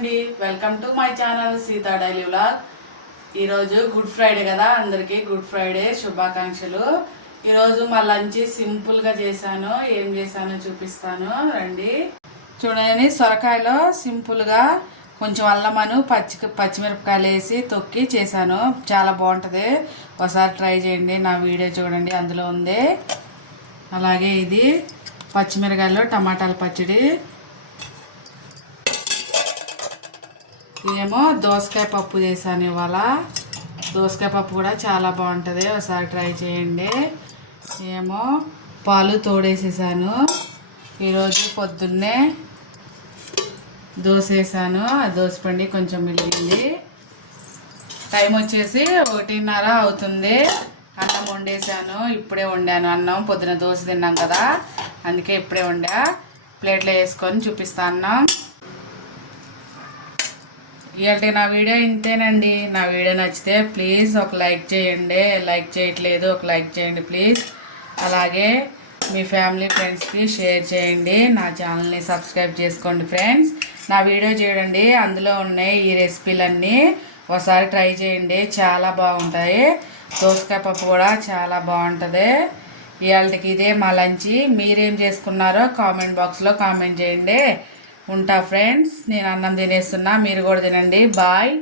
అండి, welcome to my channel Sita daily vlog. ఈరోజు good Friday కదా, అందరికీ గుడ్ ఫ్రైడే శుభాకాంక్షలు. ఈరోజు మా లంచ్ సింపుల్గా చేశాను. ఏం చేశానో చూపిస్తాను రండి. చూడండి, సొరకాయలో సింపుల్గా కొంచెం అల్లమను పచ్చిమిరపకాయలు వేసి తొక్కి చేశాను. చాలా బాగుంటుంది, ఒకసారి ట్రై చేయండి. నా వీడియో చూడండి, అందులో ఉంది. అలాగే ఇది పచ్చిమిరకాయలు టమాటాల పచ్చడి. ఏమో దోసకాయ పప్పు చేశాను ఇవాళ. దోసకాయ పప్పు కూడా చాలా బాగుంటుంది, ఒకసారి ట్రై చేయండి. ఏమో పాలు తోడేసేసాను. ఈరోజు పొద్దున్నే దోశ వేసాను, ఆ దోశ పండి కొంచెం మిగిలింది. టైం వచ్చేసి 1:30 అవుతుంది. అన్నం వండేసాను, ఇప్పుడే వండాను అన్నం. పొద్దున దోశ తిన్నాం కదా, అందుకే ఇప్పుడే వండా. ప్లేట్లో వేసుకొని చూపిస్తా అన్నం. ఇవాళ నా వీడియో ఇంతేనండి. నా వీడియో నచ్చితే ప్లీజ్ ఒక లైక్ చేయండి. లైక్ చేయట్లేదు, ఒక లైక్ చేయండి ప్లీజ్. అలాగే మీ ఫ్యామిలీ ఫ్రెండ్స్కి షేర్ చేయండి. నా ఛానల్ని సబ్స్క్రైబ్ చేసుకోండి ఫ్రెండ్స్. నా వీడియో చూడండి, అందులో ఉన్నాయి ఈ రెసిపీలన్నీ. ఒకసారి ట్రై చేయండి, చాలా బాగుంటాయి. దోసకాయ పప్పు కూడా చాలా బాగుంటుంది. ఇవాళకి ఇదే మా లంచ్. మీరేం చేసుకున్నారో కామెంట్ బాక్స్లో కామెంట్ చేయండి. ఉంటా ఫ్రెండ్స్, నేను అన్నం తినేస్తున్నా, మీరు కూడా తినండి. బాయ్.